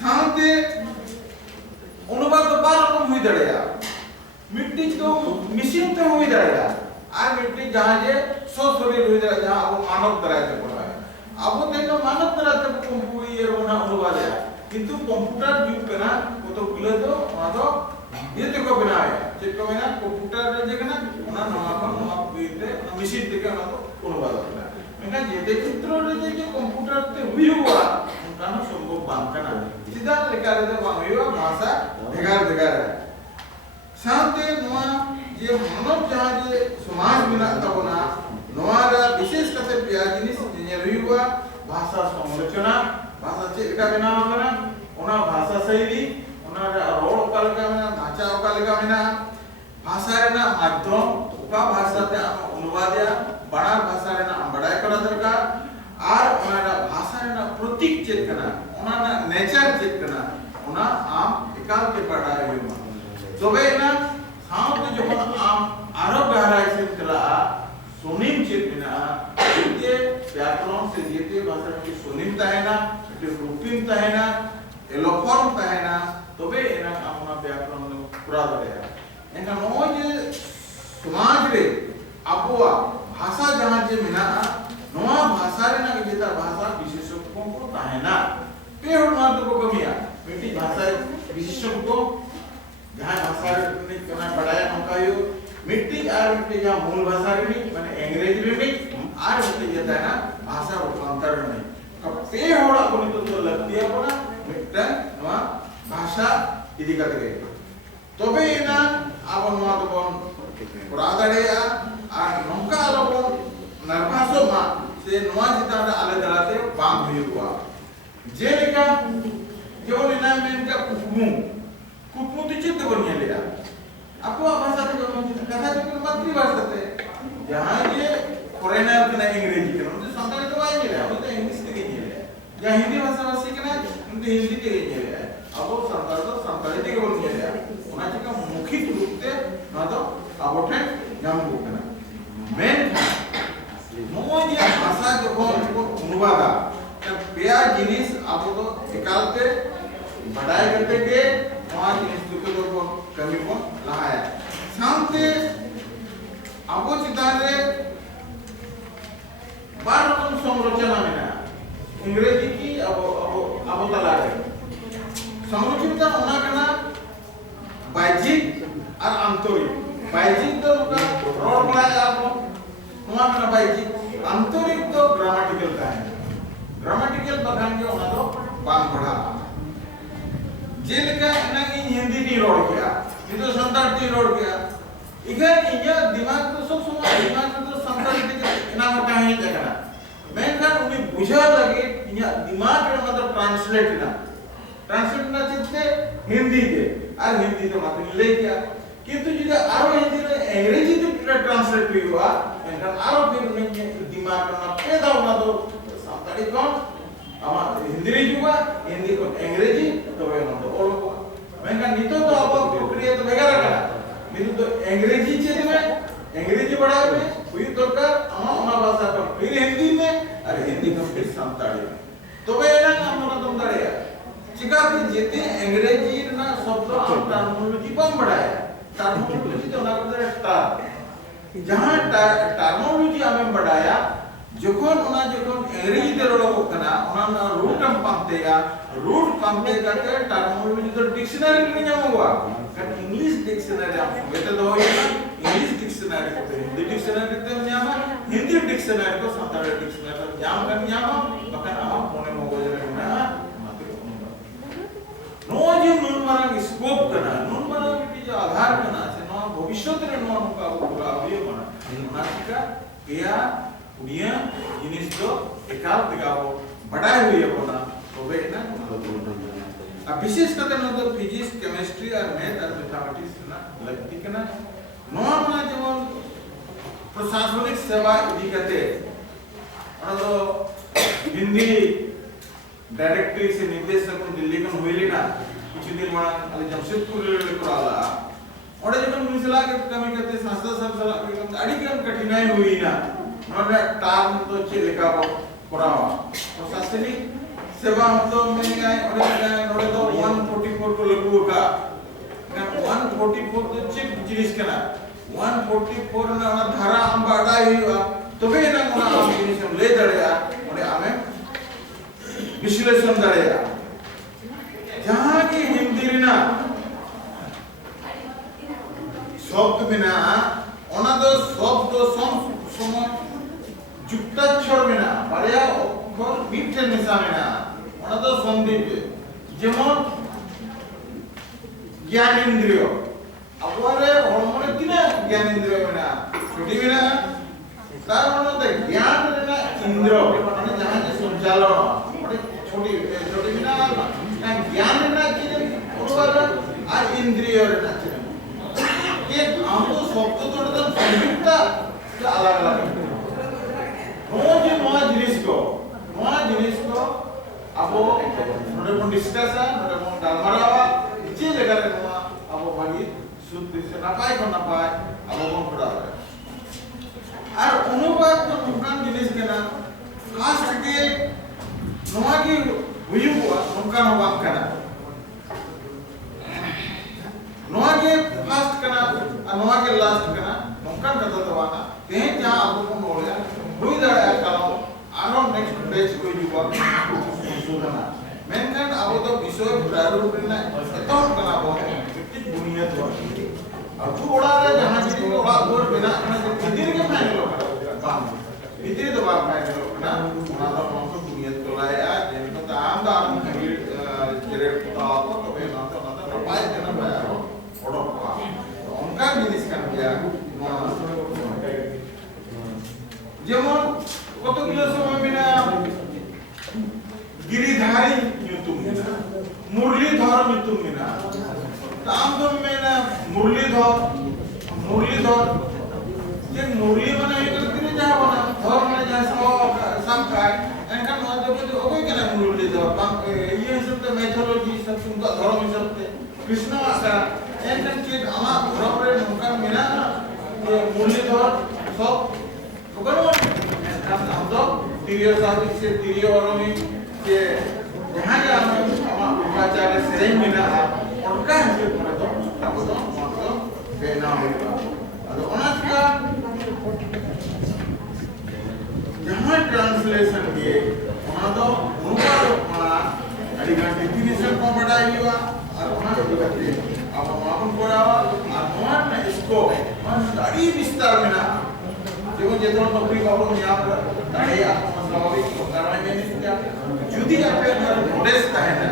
शांति अनुवाद तो बार रकम हुई दड़ेगा मिट्टी तो मिशन तो हुई दड़ेगा आज मिट्टी जहाँ जे सोचोरी हुई दड़ेगा जहाँ वो मानव तरह से बोला है अब वो देखो मानव तरह से कंप्यूटर वो ना अनुवाद है किंतु कंप्यूटर युग पे ना वो तो बिलो तो वहाँ तो ये देखो बिना है चिपको बिना कंप्यूटर देखो ना उन्हें नवा बीते मिशन देखो ना तो अनुवाद होता है मैंने ये देखो तो रहते कि कंप्यूटर ते हुई हुआ उनका ना संभव बांध करना सीधा लेकर रहते वहाँ हुई हुआ भाषा भेगार है शांति नवा ये मानव जहाँ ये समाज में ना तब ना नवारा विशेष करते प्याजिनी जिन्हें हुई हुआ भाषा संरचना भाषा चित्का बिना होगा उन्हें भाषा शैली उन्हें रोड काल का बिना ढांचा काल का बिना भाषा रहना माध्यम उपा भाषा ते अनुवाद या बड़ा भाषा रहना बड़ाई करा दरकार आर उन्हें भाषा रहना प्रतीक चेक करना उन्हें नेचर चेक करना उन्हें आम एकाल के पढ़ाई हुई तो वे ना हाँ तो जो हम आम आरोप गहराई से चला सुनिम चेक बिना ये व्याकरण से जीते भाषा की सुनिमता है ना ये रूपिमता है ना एलोफॉर्मता है ना तो वे ना काम ना व्याकरण में पूरा दरेगा इनका नौज समाज रे अपुआ भाषा जहाँ जे मिना नवा भाषा रे ना जितना भाषा विशेषज्ञों को है ना पेड़ मात्र को कमिया बेटी भाषा विशेषज्ञों को जहाँ भाषा रे करना पढ़ाया हमका यो मिट्टी आर मिट्टी जहाँ मूल भाषा रे नहीं माने अंग्रेजी में नहीं आर मिट्टी जैसा है ना भाषा रूपांतर नहीं कब पेड़ होड़ा कोनी तो लगती है अपना मिट्टी नवा भाषा इधी करते गए तो भी ना आप नवा तो कौन पुरादड़े या आर नौका लोगों नरभासो माँ से नवा जितना अलग अलग से बांग हुई हुआ जेल का जो लेना में इनका कुकमू तो चित्त बनिया लिया आपको भाषा तो कथा तो मातृभाषा थे जहाँ ये फॉरेनर के ना अंग्रेजी के ना उनसे संताली तो आए नहीं रहा उनसे इंग्लिश के नहीं रहा या हिंदी भाषा वासी के ना उनसे हिंदी के नहीं रहा अब वो संताली के बोल नहीं रहा उन्हें चिका मुखित रूप से ना तो अब उठे जाम को करना मेन मोज ये भाषा जो को अनुवादा तब प्यार जिनिस आप तो निकालते बढ़ाए करते के वहाँ जिनिस दुखे तो कमी को लाया शांति आपको चितारे बार रकम संरचना में ना अंग्रेजी की अब abo talare samruchita ona kana bajik ar antorik bajik to ka rod bana abo ona kana bajik antorik to grammatical grammatical bagan ke ona to bang padha jeleka na hindi ni rod kiya itu santar ti rod kiya इधर इन्या दिमाग तो सब सुना दिमाग तो संतान के इना मटा है जगह मैं कर उन्हें बुझा लगे इन्या दिमाग के मतलब ट्रांसलेट ना चित्ते हिंदी के और हिंदी तो मतलब ले गया किंतु जिधर आरो हिंदी में अंग्रेजी तो पूरा ट्रांसलेट भी हुआ मैं कर आरो फिर उन्हें दिमाग में पैदा होना तो संतान कौन आमा हिंदी रे जुआ हिंदी को अंग्रेजी तो वे ना तो और मैं कर नितो तो अब प्रक्रिया तो वगैरह करा नहीं तो अंग्रेजी चीज में अंग्रेजी पढ़ाई में कोई दरकार हमारा भाषा पर फिर हिंदी में अरे हिंदी का फिर संताड़ी में तो वे ना हमारा तुम दरिया चिका कि जितने अंग्रेजी ना शब्द और टर्मिनोलॉजी कम बढ़ाया टर्मिनोलॉजी तो ना करते टार जहाँ टर्मिनोलॉजी हमें बढ़ाया जोखन उना जोखन अंग्रेजी ते रोड होकना उना ना रूट हम पामते का के टर्मिनोलॉजी तो डिक्शनरी में नहीं हुआ kan English dictionary am bete do hoy English dictionary ko Hindi dictionary te nyama Hindi dictionary ko Sanskrit dictionary ko nyama bahkan am phone mo gojere na mati no je nun marang scope kana nun marang ki je Aadhaar kana se no bhavishyot re no ka pura hoye mana natika ya udia jinis do ekal digao badai hoye bona tobe na अब विशेष करके ना तो physics chemistry और math और mathematics ना लगती के ना नॉर्मल जो प्रशासनिक सेवा इदी कहते और तो हिंदी डायरेक्टरी से निर्देशक को दिल्ली में हुई ना कुछ दिन माना अले जमशेदपुर ले कराला और जब मिसला के कमी कहते संस्था सब सला अड़ी के कठिनाई हुई ना और टार्म तो चे लिखा करावा प्रशासनिक सेवा मतलब में गए और तो 144 को लागू होगा ना 144 तो चिप जिनिस के ना 144 ना धारा हम बाड़ा ही हुआ तो भी ना हम जिनिस हम ले दड़ेया और हमें विश्लेषण दड़ेया जहाँ की हिंदी ना शब्द बिना ओना तो शब्द सम जुक्ताक्षर बिना बढ़िया और बीटे निशान ना ওনা তো সন্দিগ্ধ যেমন জ্ঞান ইন্দ্রিয় আবারে হরমোনে কিনা জ্ঞান ইন্দ্রিয় না ছুটি বিনা তার মানে জ্ঞান না ইন্দ্র মানে যাহা যে সঞ্চালন মানে ছুটি বিনা না জ্ঞান না কি অনুবাদ আর ইন্দ্রিয় না কি আমো শব্দ জড়িত সংযুক্ত আলাদা আলাদা রোজ নয়া জিনিস को abo node mon discussion node mon galmarawa ichi legare noa abo bagi sudri se napai ko napai abo mon padawa ar অনুবাদ তো নকান জিনিস কেনা ফার্স্ট के noa ki huyuwa nonkan hobam kana noa ke first kana noa ke last kana nonkan kata tawana te ja abo mon bolya hui dara kalau आरो next batch को युवा सुधारना मेनकन अब तो विषय प्रारूप में एतो कना बो कितनी बुनियाद हो अब तू ओड़ा रे जहां जी ओड़ा और बिना इधर के फाइनल होगा इधर तो बात फाइनल होगा ना तो हमको बुनियाद तो लाया जिनको तो आम दा आम जेरे पता हो तो वे ना तो पाए देना पाया ओड़ा तो उनका जिनिस का क्या যেমন কত কিলো সময় বিনা Giridhari nyutum mina Muralidhar nyutum mina ताम तो मेना मुरलीधर ये मुरली बना ये तो कितने जहाँ बना धर में जहाँ सब का इनका मतलब जो कोई क्या मुरलीधर ये सब तो मैथोलॉजी सब तुमका धर्म सब कृष्ण आका इनका चीज आमा धर्म रे उनका मिला ये मुरलीधर सब बुkan हम तो तिरियो साहिब से तिरियो वालों में के जहाँ जहाँ हमारा उपाचार्य सेरेंग में ना उनका है तो तब तो मतलब बेना होगा अगर उन्हें का जहाँ ट्रांसलेशन किए उन्हें तो उनका हमारा अड़ी ट्यूशन को पढ़ाई हुआ और वहाँ से करते अब मामून पढ़ावा और वहाँ ना इसको वहाँ सारी विस्तार में ना जो जितना नौकरी का लोग यहाँ पर ताकि आपको मसलावी करना है नहीं क्या जुदी आप अगर नॉलेज का है ना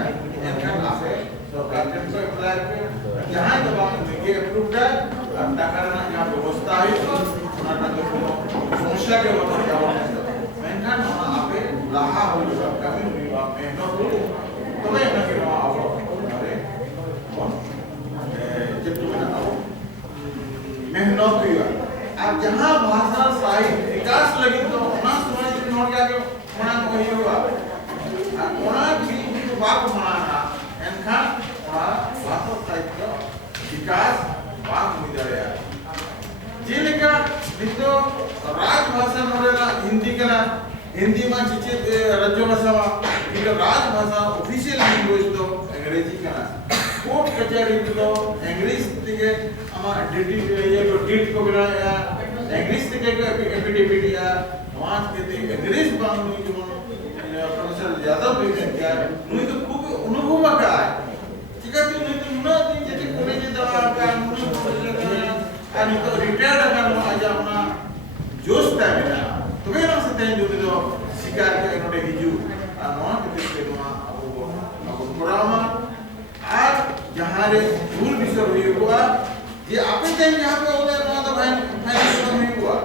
इनका आप तो गार्जियन को अप्लाई पे जहाँ जब आप लेके अप्रूव है अब ताकरना यहाँ व्यवस्था है तो उन्होंने जो समस्या के बारे में जवाब मैंने ना आप लाहा हो जो कमी हुई बात में ना तो मैं ना कि वहाँ आप अरे जब तुम्हें ना आओ मेहनत हुई अब जहाँ भाषा साहित्य विकास लगी तो ना सुनाई जो नोट क्या के वहाँ कोई हुआ वहाँ भी बात बनाना इनका वहाँ भाषा साहित्य विकास बात हुई जा रहा है जी लेकिन जितो राजभाषा नोरेला हिंदी का ना हिंदी में जिचे राज्य भाषा में इनका राजभाषा ऑफिशियल लैंग्वेज तो अंग्रेजी का ना कोर्ट कचहरी तो इंग्लिश के हमारा डिटी ये तो डिट को बिना या इंग्लिश के एफिडेविट या वहाँ के अंग्रेज बांग्ला जो प्रोफेसर यादव भी क्या उन्हें तो खूब अनुभव का है ठीक है तो उन्हें तो ना दिन जैसे कोने के दवा का उन्हें आणि तो रिटायर्ड करना आज अपना जोश था मेरा तो वे लोग से जो तो शिकार के इन्होंने हिजू नवा के नवा अब पुराना आज जहाँ रे दूर विषय हुई हुआ ये आपने टाइम यहाँ पे होता है नवा तो भाई हुई हुआ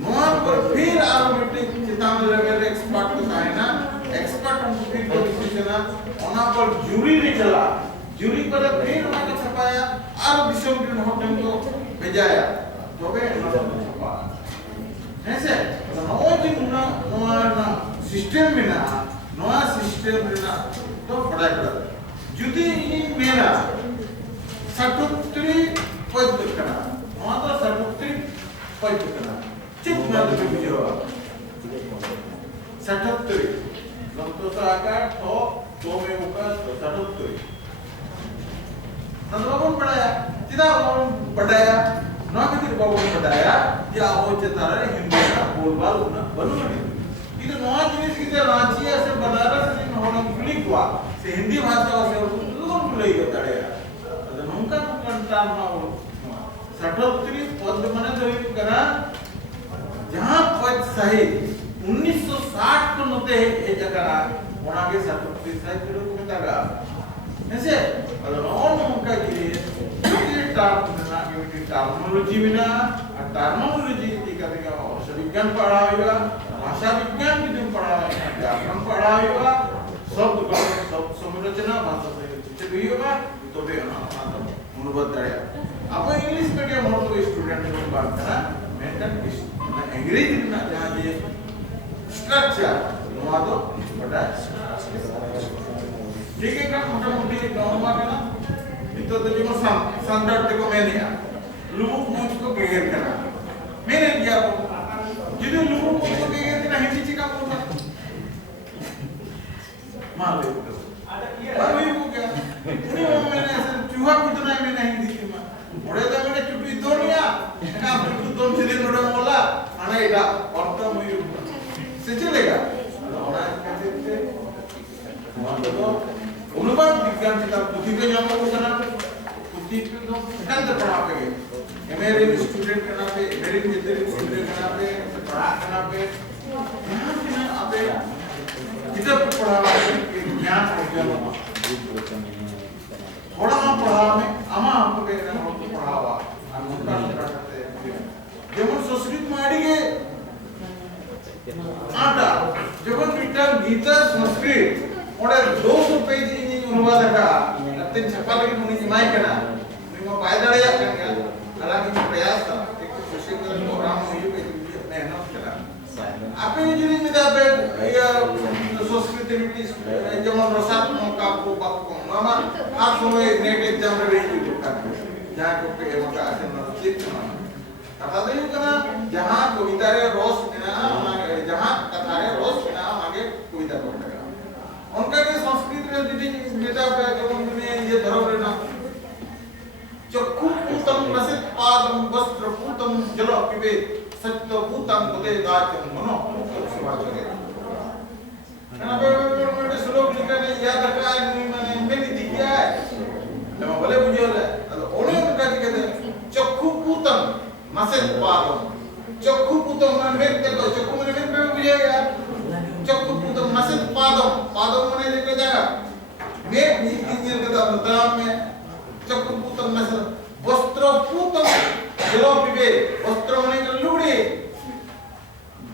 नवा पर फिर आरोमेटिक चिताम लेवल एक्सपर्ट तो है ना एक्सपर्ट हम फिर को डिसीजन ओना पर जूरी नहीं चला जूरी पर फिर वहाँ का छपाया आरो विषय के नोट को भेजाया तो वे छपा ऐसे तो नवा जी नवा सिस्टम में ना तो पढ़ाई करा जुदी मेरा सटुत्री पद करना माता सटुत्री पद करना चित मात्र में बुझो सटुत्री लंतो साकार तो में उका सटुत्री नंदबाबू पढ़ाया चिदा पढ़ाया ना किधर बाबू पढ़ाया या वो चितारा हिंदी का बोलबाल उन्हें बनूंगी इधर नवा जिनिस किधर रांची ऐसे बनारस से होना क्लिक हुआ से हिंदी भाषा से लोग बोले होता है तो नौका कंटाल ना हो सटोत्री पद मने तो करा जहां पद सही 1960 को नते ये जगह वहां के सटोत्री सही को मिलेगा ऐसे अगर और नौका की ये टर्मिनोलॉजी बिना टर्मिनोलॉजी की करेगा और विज्ञान पढ़ाएगा भाषा विज्ञान की जो पढ़ाएगा व्याकरण पढ़ाएगा शब्द संरचना भाषा से भी होगा तो भी ना अनुवाद करेगा अब इंग्लिश मीडियम हो तो स्टूडेंट को बात करना मेंटल अंग्रेजी में जहाँ ये स्ट्रक्चर अनुवाद बड़ा ठीक है का मोटा-मोटी अनुवाद करना तो जो स्टैंडर्ड को मैंने लुक मुझ को गेयर करना मैंने किया जिधर लुक मुझ को गेयर करना हिंदी चिका बोलना मान ले अभी वो क्या उन्हीं मैंने ऐसे चूहा कितना मैं नहीं दिखी मैं बड़े तो मैंने चुप्पी दो लिया ना चुप्पी दो सीधे नोड़ा बोला आना इड़ा और तो मुझे से चलेगा और आज कहते थे मान लो अनुवाद विज्ञान की तरफ पुथी पे जाना होगा ना पुथी पे तो कंध पढ़ा पे मेरे स्टूडेंट करना पे मेरे जितने स्टूडेंट करना पे पढ़ा करना पे यहाँ पे ना आपे किधर पढ़ा ज्ञान हो गया थोड़ा पढ़ा में आमा आपको कहना हम तो पढ़ा हुआ हम उनका करते हैं जब हम संस्कृत में आड़ेंगे आटा जब हम रिटर्न गीता संस्कृत और 200 पेज अनुवाद का अत्यंत छपा लगी मुनि जिमाई करना मैं फायदा लिया करना हालांकि मैं प्रयास था एक तो सोशल प्रोग्राम हुई पे मेहनत करा आपने जो नहीं मिला पे या संस्कृत रीति जब हम रसात का को बात को मामा आप समय नेट एग्जाम रे रही थी का जहां को पे मका आसे न चित ना कथा दे करना जहां कविता रे रोज ना जहां कथा रे रोज ना आगे कविता पढ़ेगा उनका के संस्कृत में दीदी नेता पे जब उन्होंने ये धर्म रे ना चक्षु पूतम रसित पादम वस्त्र पूतम जल पिबे सत्य पूतम उदय दाचम मनो सुभाष के ना पे श्लोक लिखा है याद रखा है मैंने पादम चक्षु पुतम मन में देखो चक्षु मन में बुझेगा चक्षु पुतम नसित पादम माने देखो जगह में नीति का मतलब में चक्षु पुतम नसित वस्त्र पुतम जलो पिबे वस्त्र माने लुगड़ी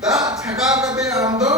दा छका कते हम दो